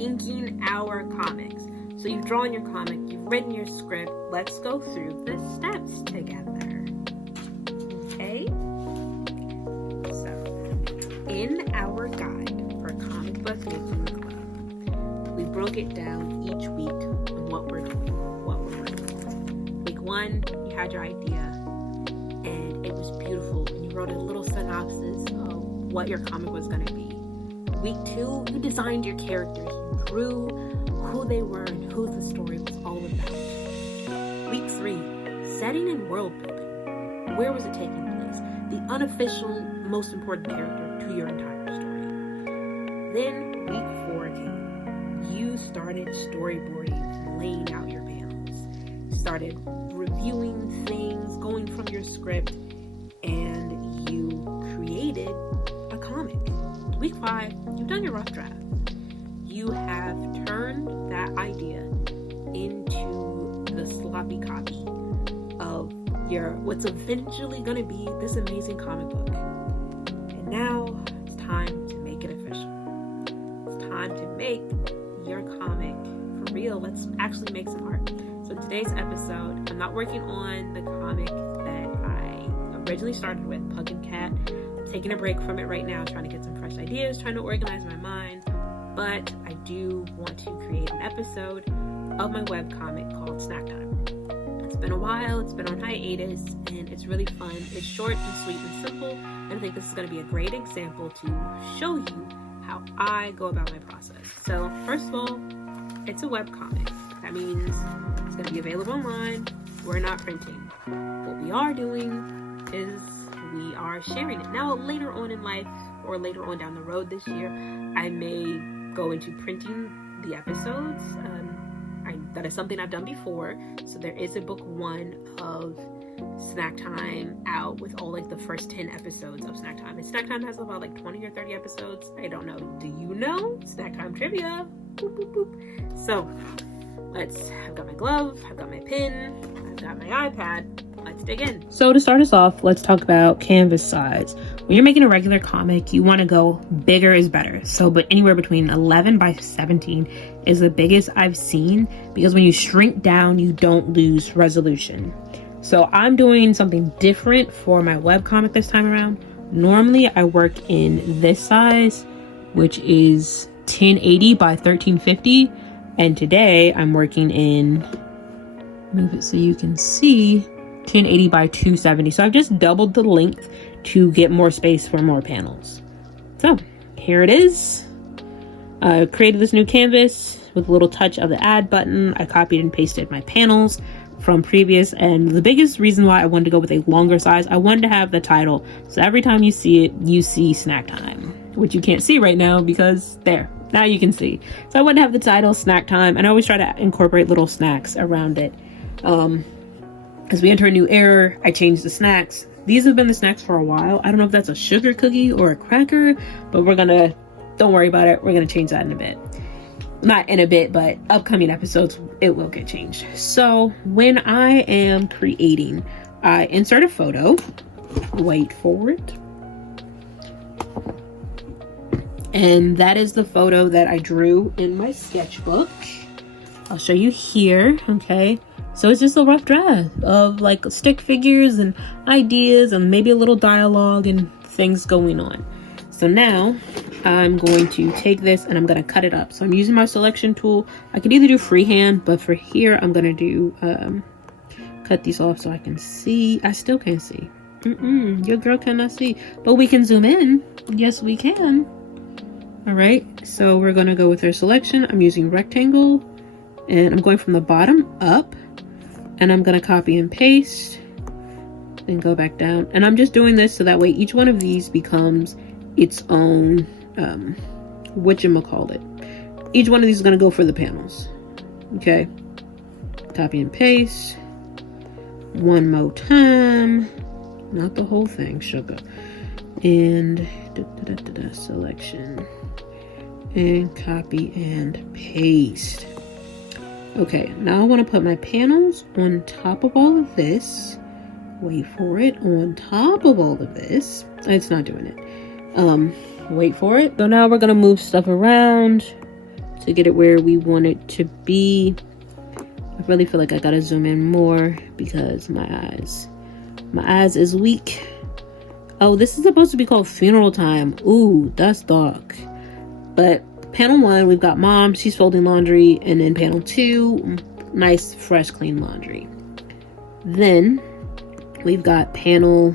inking our comics. So you've drawn your comic, you've written your script. Let's go through the steps together. Okay? So, in our guide for Comic Book Making Club, we broke it down each week on what we're doing, what we're working on. Week 1, you had your idea, and it was beautiful, and you wrote a little synopsis of what your comic was going to be. Week 2, you designed your characters, you drew who they were and who the story was all about. Week 3, setting and world building. Where was it taking place? The unofficial, most important character to your entire story. Then week 4 came. You started storyboarding and laying out your panels. Started reviewing things, going from your script, and you created a comic. Week 5, you've done your rough draft. You have turned that idea into the sloppy copy of what's eventually going to be this amazing comic book. And now it's time to make it official. It's time to make your comic for real. Let's actually make some art. So in today's episode, I'm not working on the comic that I originally started with, Pug and Cat. I'm taking a break from it right now, trying to get some fresh ideas, trying to organize my mind. But I do want to create an episode of my webcomic called Snack Time. It's been a while, it's been on hiatus, and it's really fun. It's short and sweet and simple, and I think this is going to be a great example to show you how I go about my process. So first of all, it's a webcomic. That means it's going to be available online. We're not printing. What we are doing is we are sharing it. Now later on in life, or later on down the road this year, I may go into printing the episodes. That is something I've done before. So there is a book 1 of Snack Time out with all like the first 10 episodes of Snack Time. And Snack Time has about like 20 or 30 episodes. I don't know. Do you know? Snack Time trivia. Boop, boop, boop. So I've got my glove, I've got my pen, I've got my iPad. Let's dig in. So to start us off, let's talk about canvas size. When you're making a regular comic, you want to go bigger is better. So, but anywhere between 11 by 17 is the biggest I've seen, because when you shrink down, you don't lose resolution. So I'm doing something different for my webcomic this time around. Normally I work in this size, which is 1080 by 1350. And today I'm working in, move it so you can see, 1080 by 270. So I've just doubled the length to get more space for more panels. So here it is. I created this new canvas with a little touch of the add button. I copied and pasted my panels from previous, and the biggest reason why I wanted to go with a longer size, I wanted to have the title, so every time you see it, you see Snack Time, which you can't see right now because there, now you can see. So I wanted to have the title Snack Time, and I always try to incorporate little snacks around it. As we enter a new era, I changed the snacks. These have been the snacks for a while. I don't know if that's a sugar cookie or a cracker, but don't worry about it. We're gonna change that in a bit. Not in a bit, but upcoming episodes, it will get changed. So when I am creating, I insert a photo, wait for it. And that is the photo that I drew in my sketchbook. I'll show you here, okay? So it's just a rough draft of like stick figures and ideas and maybe a little dialogue and things going on. So now I'm going to take this and I'm going to cut it up. So I'm using my selection tool. I could either do freehand, but for here I'm going to do cut these off so I can see. I still can't see. Your girl cannot see, but we can zoom in. Yes, we can. All right, so we're going to go with our selection. I'm using rectangle and I'm going from the bottom up. And I'm going to copy and paste and go back down. And I'm just doing this so that way each one of these becomes its own, whatchamacallit. Each one of these is going to go for the panels. Okay. Copy and paste. One more time. Not the whole thing, sugar. And selection. And copy and paste. Okay, now I want to put my panels on top of all of this. Wait for it. On top of all of this. It's not doing it. Wait for it. So now we're going to move stuff around to get it where we want it to be. I really feel like I gotta zoom in more because my eyes is weak. Oh, this is supposed to be called Funeral Time. Ooh, that's dark. But panel 1, we've got mom, she's folding laundry, and then panel 2, nice fresh clean laundry. Then we've got panel,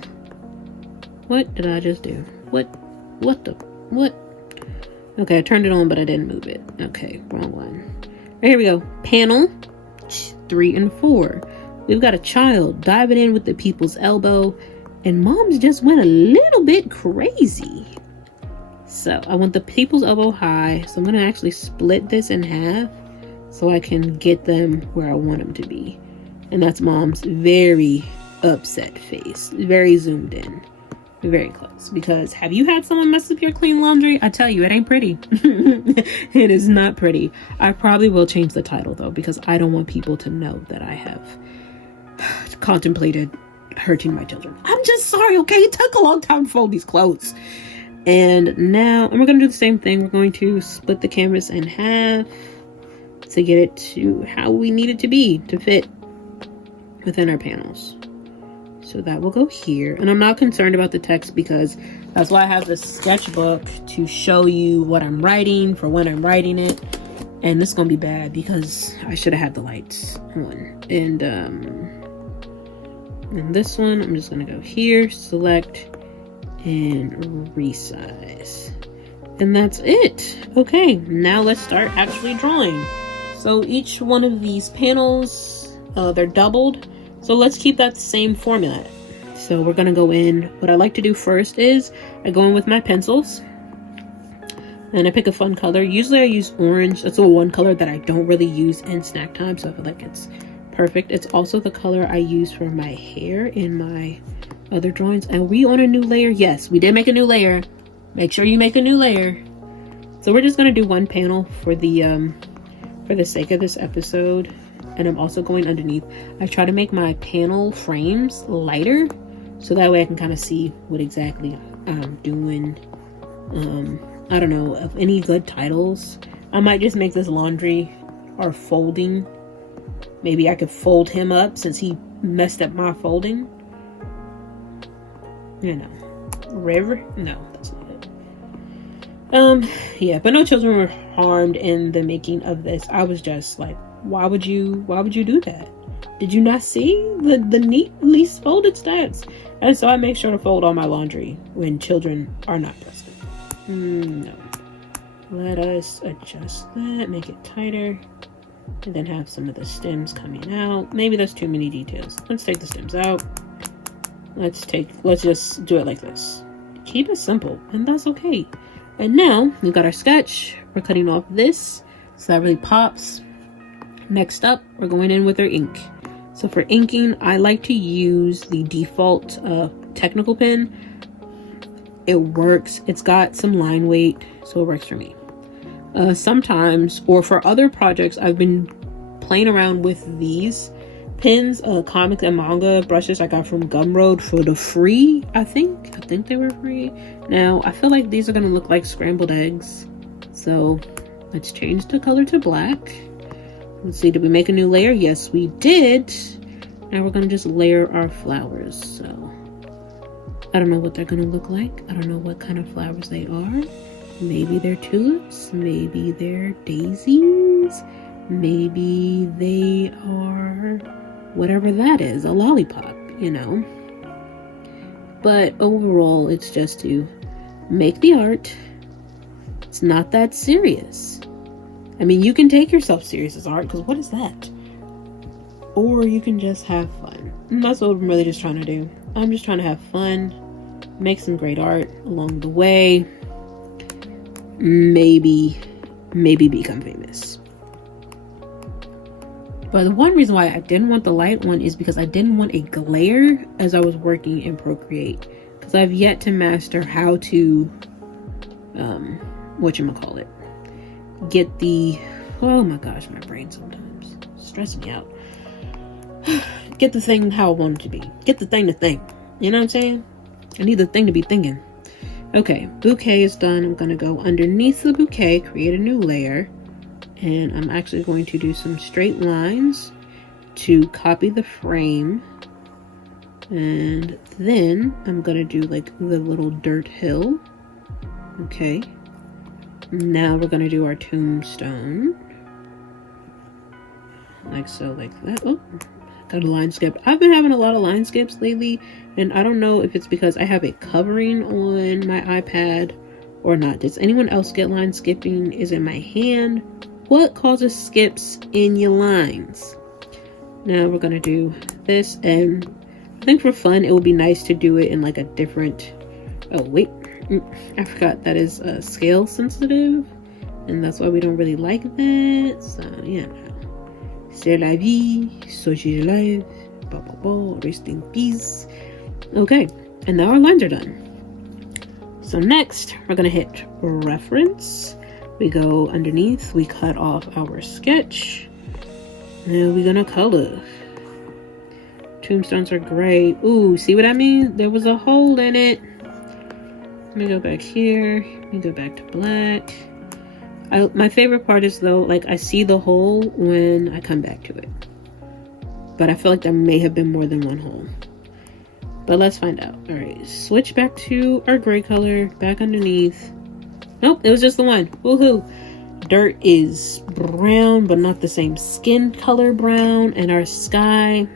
what did I just do? What? Okay, I turned it on, but I didn't move it. Okay, wrong one. Right, here we go. Panel 3 and 4. We've got a child diving in with the people's elbow, and mom's just went a little bit crazy. So I want the people's elbow high, so I'm going to actually split this in half so I can get them where I want them to be. And that's mom's very upset face, very zoomed in, very close. Because have you had someone mess up your clean laundry? I tell you, it ain't pretty. It is not pretty. I probably will change the title though, because I don't want people to know that I have contemplated hurting my children. I'm just sorry, okay? It took a long time to fold these clothes. And we're going to do the same thing. We're going to split the canvas in half to get it to how we need it to be to fit within our panels. So that will go here. And I'm not concerned about the text because that's why I have the sketchbook to show you what I'm writing for when I'm writing it. And this is going to be bad because I should have had the lights on. And this one, I'm just going to go here, select, and resize. And that's it. Okay, now let's start actually drawing. So each one of these panels, they're doubled. So let's keep that same formula. So we're gonna go in. What I like to do first is I go in with my pencils and I pick a fun color. Usually I use orange. That's the one color that I don't really use in snack time, so I feel like it's perfect. It's also the color I use for my hair in my other drawings. And we on a new layer? Yes, we did make a new layer. Make sure you make a new layer. So we're just gonna do one panel for the sake of this episode. And I'm also going underneath. I try to make my panel frames lighter so that way I can kind of see what exactly I'm doing. I don't know of any good titles. I might just make this laundry or folding. Maybe I could fold him up since he messed up my folding. You know, river? No, that's not it. Yeah, but no children were harmed in the making of this. I was just like, why would you do that? Did you not see the neatly folded stats? And so I make sure to fold all my laundry when children are not present. No. Let us adjust that, make it tighter, and then have some of the stems coming out. Maybe that's too many details. Let's take the stems out. Let's just do it like this. Keep it simple, and that's okay. And now we've got our sketch. We're cutting off this so that really pops. Next up, we're going in with our ink. So for inking, I like to use the default technical pen. It works. It's got some line weight, so it works for me. Sometimes, or for other projects, I've been playing around with these pens, comics and manga brushes I got from Gumroad for the free. I think they were free. Now I feel like these are gonna look like scrambled eggs, so let's change the color to black. Let's see, did we make a new layer? Yes, we did. Now we're gonna just layer our flowers. So I don't know what they're gonna look like. I don't know what kind of flowers they are. Maybe they're tulips, maybe they're daisies, maybe they are whatever that is, a lollipop, you know. But overall, it's just to make the art. It's not that serious. I mean, you can take yourself serious as art, because what is that? Or you can just have fun. And that's what I'm really just trying to do. I'm just trying to have fun, make some great art along the way. Maybe become famous. But the one reason why I didn't want the light one is because I didn't want a glare as I was working in Procreate. Because I've yet to master how to, whatchamacallit, get the, oh my gosh, my brain sometimes stresses me out. Get the thing how I want it to be. Get the thing to think. You know what I'm saying? I need the thing to be thinking. Okay, bouquet is done. I'm gonna go underneath the bouquet, create a new layer. And I'm actually going to do some straight lines to copy the frame. And then I'm gonna do like the little dirt hill. Okay. Now we're gonna do our tombstone. Like so, like that. Oh, got a line skip. I've been having a lot of line skips lately, and I don't know if it's because I have it covering on my iPad or not. Does anyone else get line skipping? Is it my hand? What causes skips in your lines? Now we're gonna do this, and I think for fun it would be nice to do it in like a different, oh wait, I forgot that is scale sensitive, and that's why we don't really like that. So yeah, c'est la vie, so she's alive, rest in peace. Okay, and now our lines are done. So next we're gonna hit reference. We go underneath, we cut off our sketch, and we're gonna color. Tombstones are gray. Ooh, see what I mean? There was a hole in it. Let me go back here. Let me go back to black. My favorite part is though, like I see the hole when I come back to it. But I feel like there may have been more than one hole. But let's find out. All right, switch back to our gray color, back underneath. Nope, it was just the one. Woohoo. Dirt is brown, but not the same skin color brown. And our sky,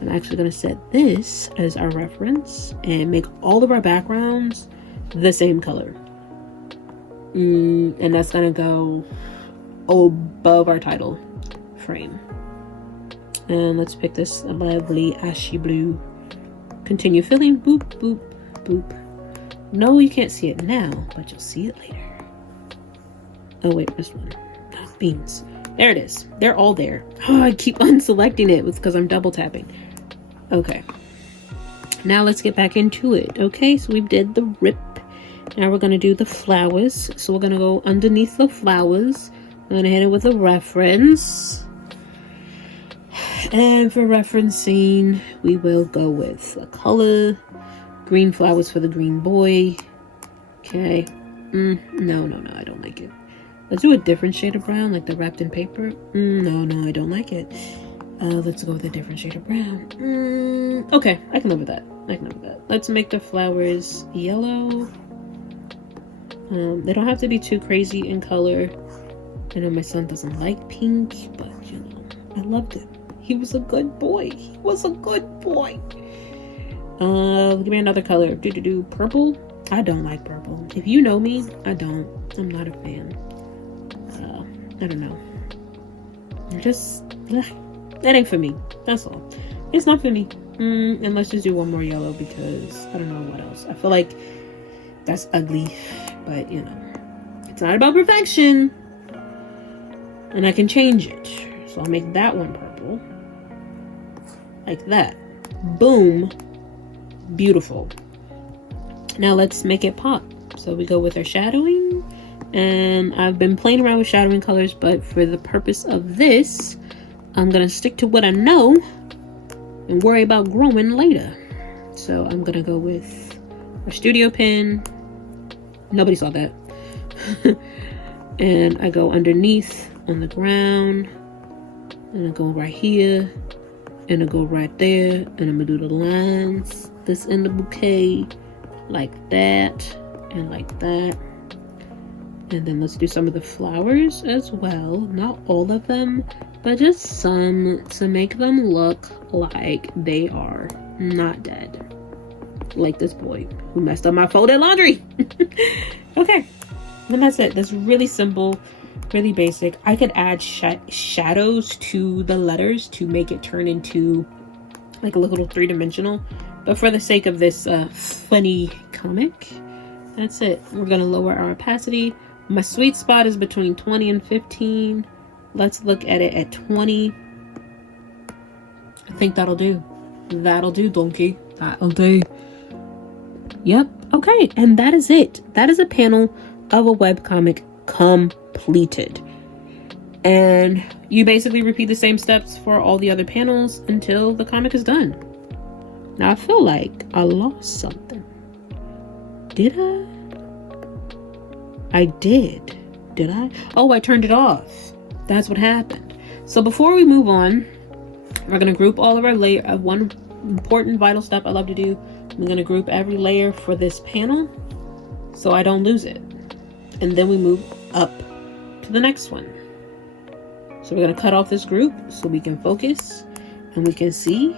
I'm actually gonna set this as our reference and make all of our backgrounds the same color. And that's gonna go above our title frame. And let's pick this lovely ashy blue. Continue filling. Boop, boop, boop. No, you can't see it now, but you'll see it later. Oh wait, this one. Oh, beans. There it is. They're all there. Oh, I keep unselecting it. It's because I'm double tapping. Okay. Now let's get back into it. Okay, so we did the rip. Now we're going to do the flowers. So we're going to go underneath the flowers. I'm going to hit it with a reference. And for referencing, we will go with a color. Green flowers for the green boy. Okay. No, I don't like it. Let's do a different shade of brown, like the wrapped in paper. No, I don't like it. Let's go with a different shade of brown. Okay, I can live with that. Let's make the flowers yellow. They don't have to be too crazy in color. I know my son doesn't like pink, but you know, I loved it. He was a good boy. Give me another color. Purple. I don't like purple. If you know me, I don't. I'm not a fan. I don't know. That ain't for me. That's all. It's not for me. And let's just do one more yellow because I don't know what else. I feel like that's ugly, but you know, it's not about perfection. And I can change it. So I'll make that one purple. Like that. Boom. Beautiful. Now let's make it pop. So we go with our shadowing, and I've been playing around with shadowing colors, but for the purpose of this, I'm gonna stick to what I know and worry about growing later. So I'm gonna go with a studio pen. Nobody saw that. And I go underneath on the ground, and I go right here, and I go right there, and I'm gonna do the lines, this in the bouquet, like that, and like that. And then let's do some of the flowers as well. Not all of them, but just some to make them look like they are not dead. Like this boy who messed up my folded laundry. Okay, and that's it. That's really simple, really basic. I could add shadows to the letters to make it turn into like a little three-dimensional, but for the sake of this funny comic, that's it. We're gonna lower our opacity. My sweet spot is between 20 and 15. Let's look at it at 20. I think that'll do. That'll do, donkey. That'll do. Yep. Okay, and that is it. That is a panel of a webcomic completed. And you basically repeat the same steps for all the other panels until the comic is done. Now I feel like I lost something. Did I? I did. Did I? Oh, I turned it off. That's what happened. So before we move on, we're going to group all of our layer of one important vital step I love to do. I'm going to group every layer for this panel so I don't lose it. And then we move up to the next one. So we're going to cut off this group so we can focus and we can see.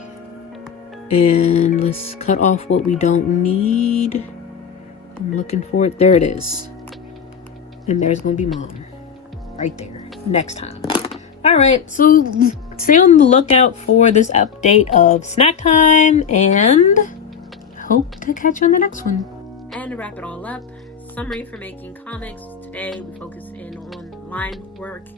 And let's cut off what we don't need. I'm looking for it. There it is. And there's going to be Mom right there next time. All right, so stay on the lookout for this update of snack time, and hope to catch you on the next one. And to wrap it all up, summary for making comics. Today we focus in on line work.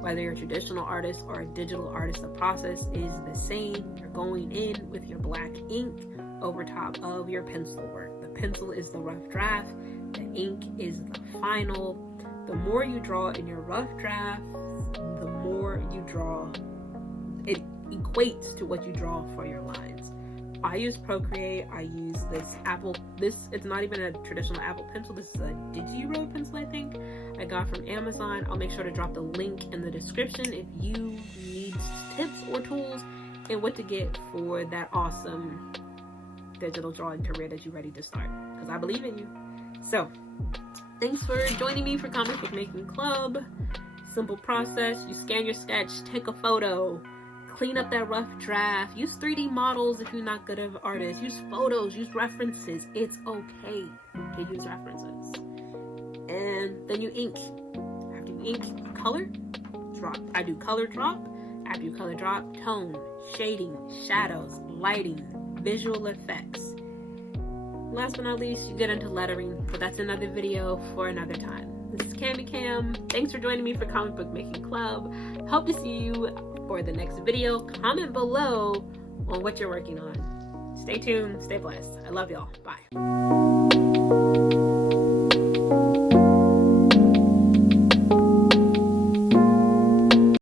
Whether you're a traditional artist or a digital artist, the process is the same. You're going in with your black ink over top of your pencil work. The pencil is the rough draft, the ink is the final. The more you draw in your rough draft, the more you draw, it equates to what you draw for your lines. I use Procreate. I use this Apple, it's not even a traditional Apple pencil. This is a Digiro pencil, I think. I got from Amazon. I'll make sure to drop the link in the description if you need tips or tools and what to get for that awesome digital drawing career that you're ready to start, because I believe in you. So, thanks for joining me for Comic Book Making Club. Simple process. You scan your sketch, take a photo, clean up that rough draft, use 3D models if you're not good of artists, use photos, use references. It's okay to use references. And then you ink. After you ink, color, drop. I do color drop. After you color drop, tone, shading, shadows, lighting, visual effects. Last but not least, you get into lettering, but that's another video for another time. This is Cammy Cam. Thanks for joining me for Comic Book Making Club. Hope to see you for the next video. Comment below on what you're working on. Stay tuned. Stay blessed. I love y'all. Bye.